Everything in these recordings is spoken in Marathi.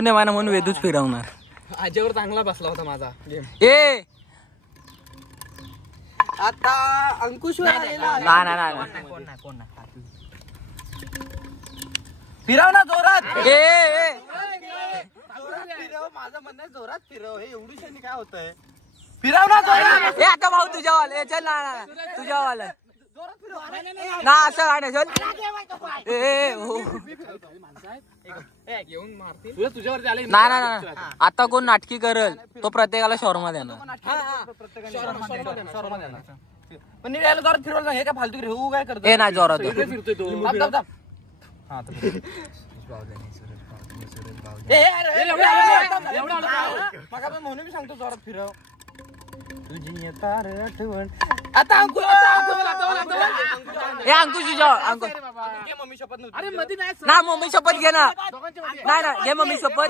म्हणून वेदूच फिरवणार. आजीवर चांगला बसला होता माझा गेम. ए आता अंकुश नाही फिरव ना जोरात. फिरव, माझं म्हणणं जोरात फिरव. हे एवढी शनी काय होतंय? फिरव ना जोरात. ए आता भाऊ तुझ्यावाला चल ना तुझ्यावाला ना असं गाणं चल. नाही आता कोण नाटकी करेल तो प्रत्येकाला शॉर्मा देणार. पण यायला जोरात फिरवलं हे काय फालतू घेऊ काय करतो. ए नाही जोरात फिरतोय तो. म्हणून मी सांगतो जोरात फिरव. तुझी येतार आठवण. आता अंकुश अंकुश मम्मी शपथ नव्हती. अरे मध्ये नाही ना मम्मी शपथ घे ना. नाही ना घे मम्मी शपथ.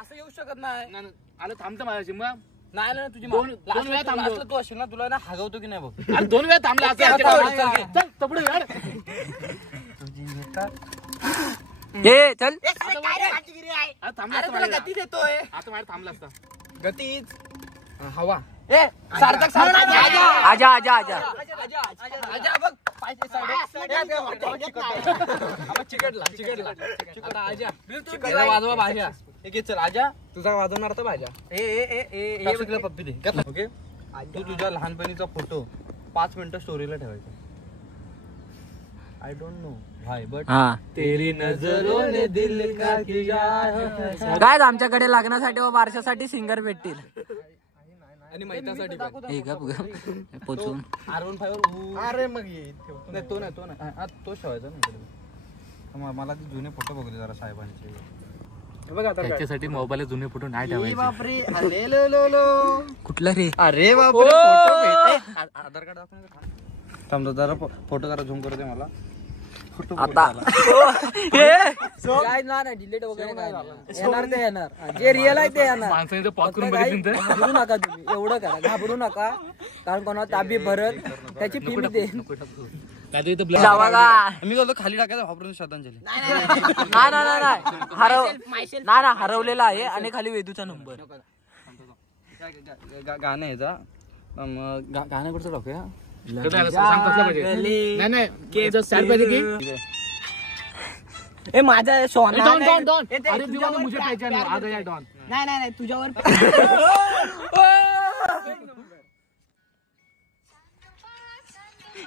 असं येऊ शकत नाही. आलं थांबतं माझ्याशी मग. नाही ना तुझी दोन वेळा थांबलो. तू असेल ना तुला ना हागवतो की नाही बघ. अरे 2 वेळा थांबला असं. चल तपडे यार. हे चल थांबला तुला गती देतोय. आता माझ्या थांबला असता. गतीच हवा. ए सार्थक आजा आजा आजा बघ चिकटला आता आजा वाजवा भाज्या. एक चल आजा तुझा वाजवणार तर भाज्या. पप्पी दे. ओके तू तुझ्या लहानपणीचा फोटो 5 मिनिटं स्टोरीला ठेवायचा. आय डोंट नो भाई बट तेरी नजरों ने दिल का किया. काय आमच्याकडे लग्नासाठी व बारशासाठी सिंगर भेटतील आणि मैत्रीसाठी पोचून R15 अरे मग नाही तो नाही तो ठेवायचा ना. मला ते जुने फोटो बघले जरा साहेबांचे. त्याच्यासाठी मोबाईल जुने फोटो नाही ठेवायचे. बापरे कुठला रे. अरे बापरे आधार कार्ड थांबतो जरा फोटो जरा झूम करू दे मला. आता डिलीट वगैरे नाही येणार ते येणार. जे रिअल आहे ते येणार. माणसाने पॉज करून काही बघितलं तर घाबरू नका तुम्ही. एवढं करा घाबरू नका. कारण कोणाला ताबी भरत त्याची फी मी देईन. मी बोलतो खाली टाकायचं वापरून श्रद्धांजली. नाही हरवलेला आहे आणि खाली वेदूचा नंबर. गाणं आहे जा गाणं कुठचं टाकूया. ए माझा सोना नाही तुझ्यावर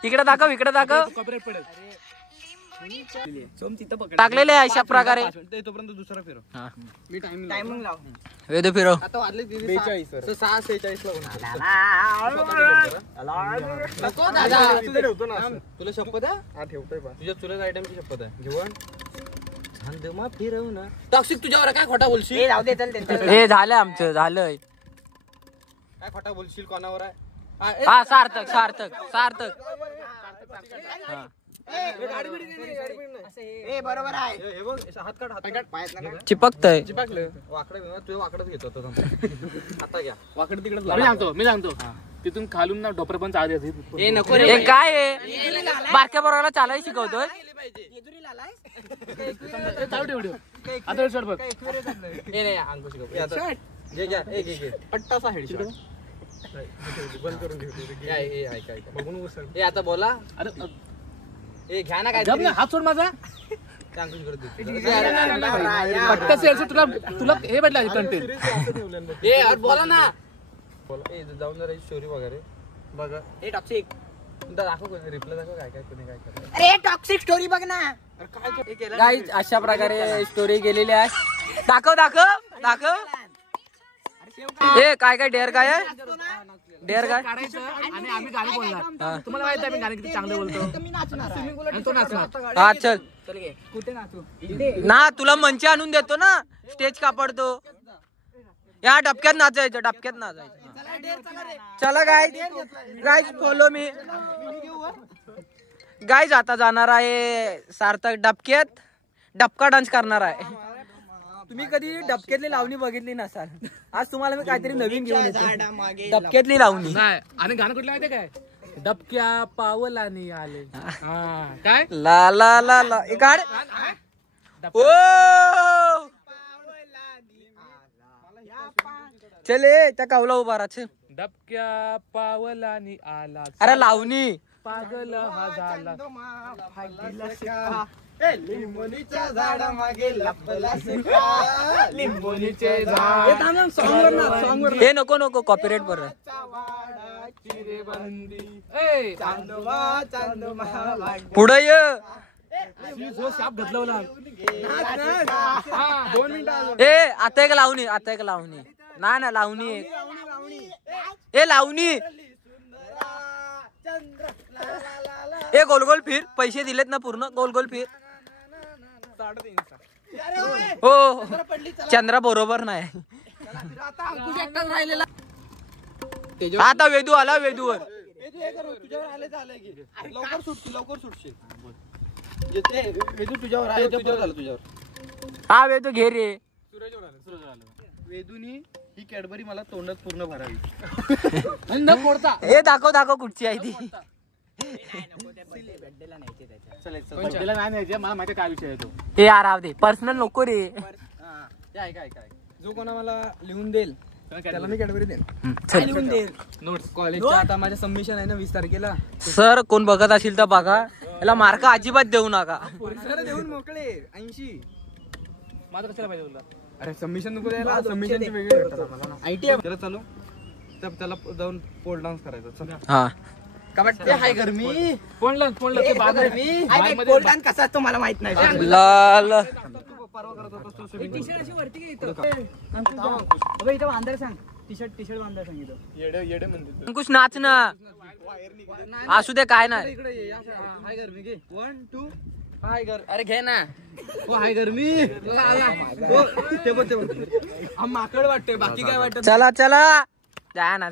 इकडे दाखव टाकलेले आहे अशा प्रकारे. तोपर्यंत दुसरा फिरव. मी टायमिंग लाव. वेदू फिरव. आता वाजले 6:46 तुला शपथ आहे. ठेवतोय तुझ्या चुलत आयटमची शपथ आहे. घेऊन फिरव ना. टॉक्सिक तुझ्यावर काय खोटा बोलशील. जाऊ दे चल. हे झालं आमचं झालंय. काय खोटा बोलशील कोणावर आहे. हा सार्थक बरोबर आहे. हात काढ चिपकतय. वाकडं तुझ्या वाकडच घेतो आता घ्या वाकड तिकडे. मी सांगतो तिथून खालून ना डॉपर पण चालू नको हे काय आहे बारक्या बरोबर चालायला शिकवतोय. आता शॉट बघ. पट्टासा हेडशॉट बंद करून घेऊ. आता बोला. अरे घ्या ना काय हात सोड माझा. पट्टा तुला हे भेटला कंटेंट. बोला ना. जाऊन जरा स्टोरी वगैरे बघा. टॉक्सिक दाखव रिप्लाय दाखव काय कोणी काय करत. अरे टॉक्सिक स्टोरी बघ ना. गाईज अशा प्रकारे स्टोरी गेलेली आहे. दाखव ए काय डेअर काय आहे. डेअर काय काढायचं आणि आम्ही गाणी बोलणार. तुम्हाला माहिती आहे आम्ही गाणी किती चांगले बोलतो. आणि तो नाचणार. हा चल कुठे नाचू ना तुला मंच आणून देतो ना. स्टेज कापडतो. या डबक्यात नाचायचं. चला गाईज फॉलो मी. गाईज आता जाणार आहे सार्थक डबक्यात. डबका डान्स करणार आहे. तुम्ही कधी डबक्यातली लावणी बघितली नसाल. आज तुम्हाला मी काहीतरी नवीन घेऊन येतो. डबक्यातली लावणी नाही. आणि गाणं कुठलं माहितीये काय. डबक्या पावलानी आले. काय ला ला ला ला. काढ. ओ चले त्या कावला उभा राहा. डबक्या पावलानी आला अरे लावणी पागल हा झाला लिंबोनीच्या झाडामागे लपला शिका. लिंबोनीचे झाड हे नको नको कॉपीराइट बरं. चांदोबा चांदोबा पुढे ये. शाप घातला 2 मिनिटं. ए आता एक लावणी आता एक लावणी. ना लावणी एक. ए लावणी. ए गोल गोल फिर. पैसे दिलेत ना पूर्ण. गोल गोल फिर. हो चंद्रा बरोबर नाही. आता वेदू आला. वेदूवर तुझ्यावर आले झालंय की लवकर सुटशील लवकर सुटशील. वेदू तुझ्यावर आहे तुझ्यावर. हा वेदू घे रे. वेदूनी ही कॅडबरी मला तोंडात पूर्ण भरावी. न फोडता हे दाखव कुठची आहे ती. बड्डेला नाही न्यायचे. मला माहिती काय विषय आहे तो. हे यार राव दे. पर्सनल नको रे. काय जो कोणा मला लिहून देईल त्याला मी कॅडबरी देईल. चल. लिहून देईल. नोट्स कॉलेजचा आता माझं सबमिशन आहे ना 20 तारखेला. सर कोण बघत असेल तर बघा. याला मार्क अजिबात देऊ नका. सर देऊन मोकळे 80. माझं कशाला पाहिजे तुला. अरे सबमिशन नको द्यायला. सबमिशनचे वेगळे भेटतात आम्हाला ना. आयटी त्याला चालू त्याला जाऊन पोल डान्स करायचा. चल. हा कबड्डी हाय गरमी. फोडलं ते बाद पोल डान्स कसा असतो मला माहित नाही. लाल परवा करत होता तो टी शर्ट अशी वरती घे इथं. इथं बांधायला सांग. टी शर्ट बांधायला सांगितलं. येडे म्हणते अंकुश नाच ना. असू दे काय नाही. इकडे ये. हाय गरमी घे. 1 2 हाय गर. अरे घे ना. हो हाय गरमी. ते बघ माकड वाटतोय बाकी काय वाटत. चला जा ना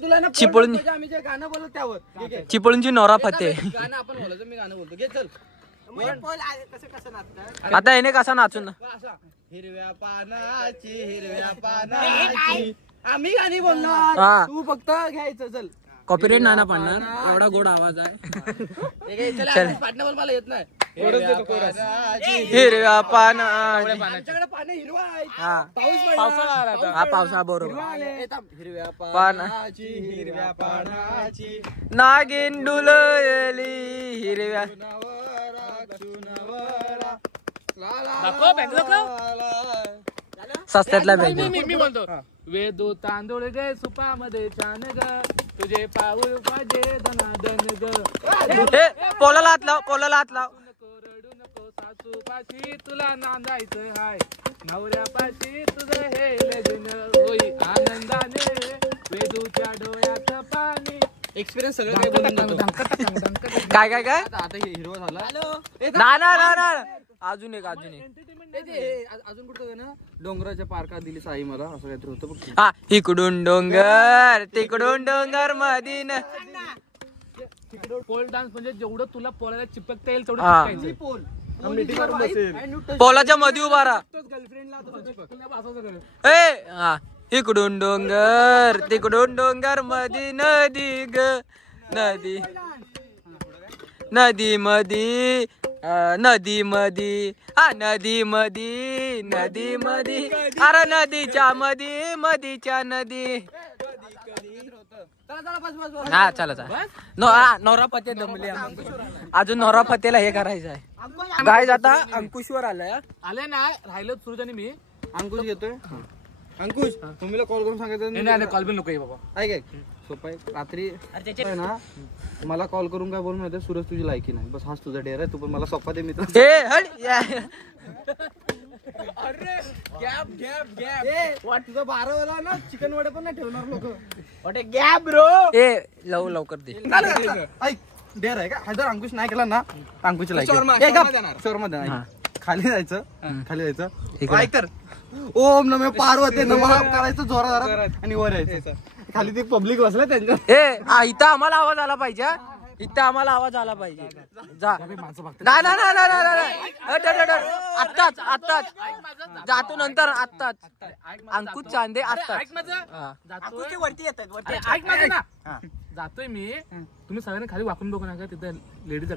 तुला ना चिपळून आम्ही जे गाणं बोललो त्यावर ठीक आहे. चिपळूणची नोरा फते. गाणं आपण बोलायचं मी गाणं बोलतो. घे चल. कसं नाचतात आता येणे कसा नाचून ना. हिरव्या पानाची आम्ही गाणी बोलणार. हा. तू फक्त घ्यायचं. चल कॉपीराइट नाही ना पडणार. एवढा गोड आवाज आहे. चल. पाटणं पण मला येत नाही. हिरव्या पाना. आमच्याकडे पानं हिरवा आहे. हा पावसाळा आला आता. हा पावसा बरोबर. हिरव्या पाना. हिरव्या पानाची नागिन डुलली हिरव्या. दाखव बँक दाखव. सस्त्यातला बँक. मी बोलतो. वेदू तांदूळ गे सुपामध्ये छान ग तुझे पाऊल पाहिजे दनादन ग. पोलाला हात लाव. नको रडू नको सासू पाशी तुला नांदायचं हाय. नवऱ्या पाशी तुझं हे लग्न होई आनंदाने. वेदूच्या डोळ्यात पाणी. एक्सपिरियन्स सगळं काही बोलून जातो. काय आता हे हिरवा झाला. ना अजून एक अजून कुठं ना डोंगराच्या पार्कात दिली साई मला असं काहीतरी होतं बघ. हा. इकडून डोंगर तिकडून डोंगर मधीन. पोल डान्स म्हणजे जेवढं तुला पोळाला चिपकता येईल तेवढं हा. चिपकायचं. पोलाच्या मध्ये उभा राहा. ए हा. इकडून डोंगर तिकडून डोंगर मधी नदी ग. नदी मधी नदी मधी अरे नदीच्या मधीच्या नदी. हा चला नवरा फते दमले. अजून नवरा फतेला हे करायचं आहे. गाय जाता अंकुशवर आलाय. आले ना राहिलं सुरज आणि मी. अंकुश घेतोय. अंकुश तुम्हीला कॉल करून सांगायचं नाही कॉल बिल नको बाबा. ऐक सोपं आहे. रात्री आहे ना मला कॉल करून काय बोलून माहिती सूरज तुझी लायकी नाही. बस हाच तुझा डेअर आहे. तू पण मला सोपा दे मित्र. तुझा 12 वाला ना चिकन वडे पण नाही ठेवणार लोक. Gap bro. लवकर दे. ऐक डेअर आहे का हा जर अंकुश नाही केला ना अंकुशची लायकी शोरमा देणार. खाली जायचं ऐक तर ओम नमः पार्वती नमः करायचं जोरात आणि वर यायचं. खाली ते पब्लिक बसलं त्यांच्या. इथं आम्हाला आवाज आला पाहिजे. इथं आम्हाला आवाज आला पाहिजे. जा नाही आत्ताच जातो नंतर आत्ताच. अंकुश चांदे आत्ताच वरती येतात ऐक माझं ना. जातोय मी, तुम्ही सगळ्यांनी खाली वाकून बघू नका. तिथे लेडीज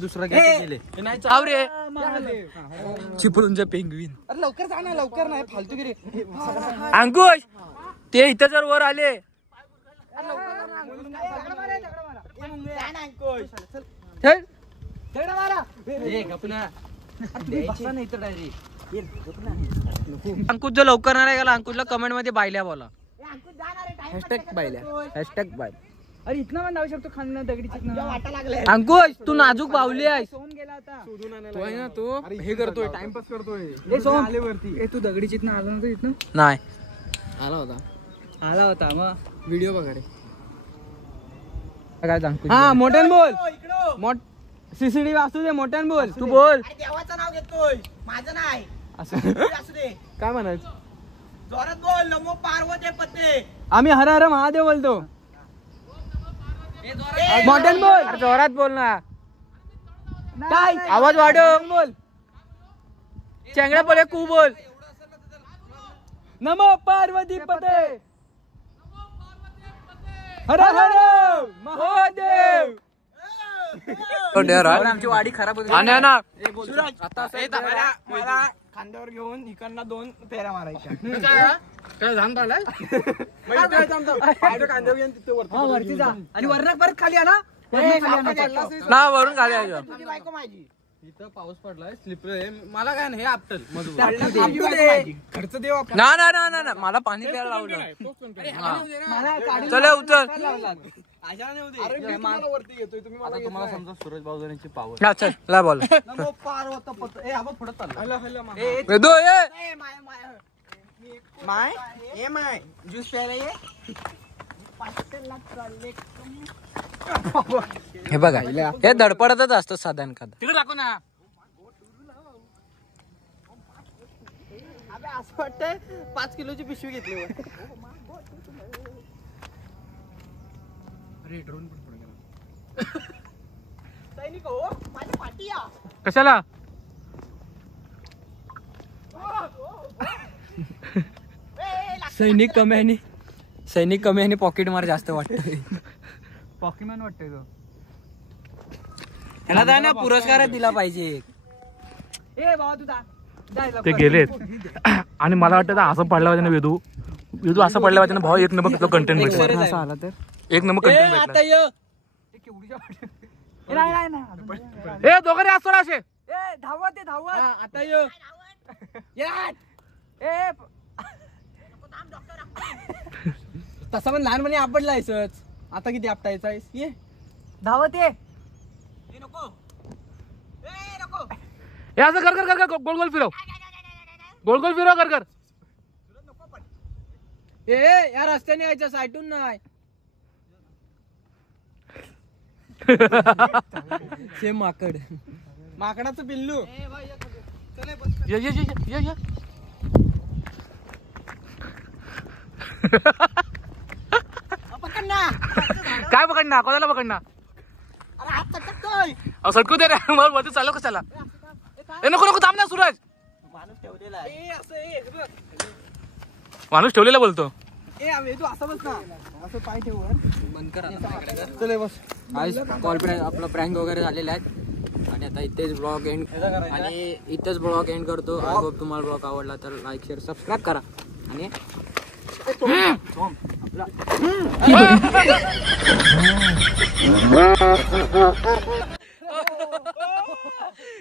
दुसरा गेले रे चिपळूणचं पेंगवीन. लवकर जा ना, लवकर नाही फालतूगिरी. अंकुश ते इथं जर वर आले अंकुश जो लवकर नाही गेला, अंकुशला कमेंट मध्ये बायल्या बोला. Hashtag bye. अरे इथनं पण जाऊ शकतो खाणं दगडी चिकन. अंकुश तू नाजूक बावली आहेस. सोन गेला आता. तो आहे ना, तो हे करतोय, टाइमपास करतोय. ए सोन वरती. ए तू दगडी चिकन आला ना इथनं? नाही आला होता मग व्हिडिओ बघा रे. काय सांगतो. हा मोठ्यान बोल. सीसीटीव्ही असू दे, मोठ्यान बोल. तू बोल. देवाचं नाव घेतोय, माझं नाही. असू दे, काय म्हणायचं? जोरात बोल. नमो पार्वती पते. आम्ही हर हर महादेव बोलतो. मोठ्यान बोल. जोरात बोल ना. काय आवाज वाढव. बोल. चेंगड्या बोले कू बोल. नमो पार्वती पते. हर हर महादेव. आमची वाडी खराब होती ना. मला खांद्यावर घेऊन इकडनं 2 फेऱ्या मारायच्या. काय झाम पाहिलाय? खांद्यावर घेऊन तिथे वरती जा आणि वरनं परत खाली आला. ना वरून खाली आहे. तुझी बायको माझी. इथं पाऊस पडलाय, स्लिपर आहे. मला काय नाही, हे आपटल खर्च देऊ आपण. ना मला पाणी प्यायला लावलं. चल उचल. वरती घेतोय तुम्ही. आता तुम्हाला समजा सूरज बावधण्याची पावर. ना चल ला बोल. नमो पार्वती पते. ए आपण पुढे चाललो. माय ए माय ज्यूस प्यायला ये. हे बघा हे धडपडतच असतं साधारण कदा. तिकडे दाखव ना. असं वाटतंय 5 किलोची पिशवी घेतली. सैनिक हो, माझी पाठी या. कशाला? सैनिक कमी आणि पॉकेट मार जास्त वाटत. पॉकीमॅन वाटतोय तो. ह्याला ना पुरस्कारच दिला पाहिजे. ए बाबा तू जा. ते गेलेत आणि मला वाटतं असं पडला पाहिजे ना वेदू असं पडला पाहिजे ना भाऊ. एक नंबर कंटेंट भेटला. आला तर एक नंबर कंटेंट भेटला. ए दोघे असतो ना असे. ए धावत आहे धावत. आता ये. ए तसा पण लहानपणी आपडलायसच. आता किती आपटायचा आहेस? ये धावत ये. हे असं कर गोल गोल फिरव. गोल फिरव कर. ए या रस्त्याने यायचं, साईटून नाही. सेम माकड. माकडाचं पिल्लू. ये काय पकडणार? कोणाला पकडणार? सटकू दे रे. वरती चालू कशाला? नको थांब ना सूरज. माणूस ठेवलेला बोलतो. तू असं बस ना, असं पाय ठेवून बंद कर. चले बस. आपला प्रँक वगैरे झालेला आहे आणि आता इथेच ब्लॉग एंड करतो. आय होप तुम्हाला ब्लॉग आवडला तर लाईक शेअर सबस्क्राईब करा आणि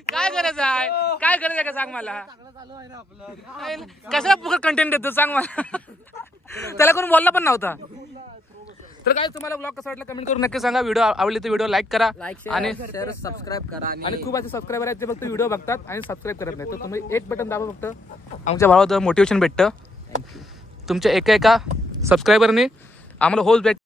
काय करायचं आहे का सांग मला. कशाला फुकट कंटेंट देतो सांग मला. त्याला कोण बोलला पण नव्हता. तर काय तुम्हाला ब्लॉग कसा वाटला कमेंट करून नक्की सांगा. व्हिडिओ आवडली तर व्हिडिओ लाईक करा आणि सबस्क्राईब करा. आणि खूप असे सबस्क्रायबर आहेत ते फक्त व्हिडिओ बघतात आणि सबस्क्राईब करत नाही. तर तुम्ही एक बटन दाबा फक्त. आमच्या भावाचं मोटिवेशन भेटतं. तुमच्या एका सबस्क्रायबरने आम्हाला होस्ट भेट.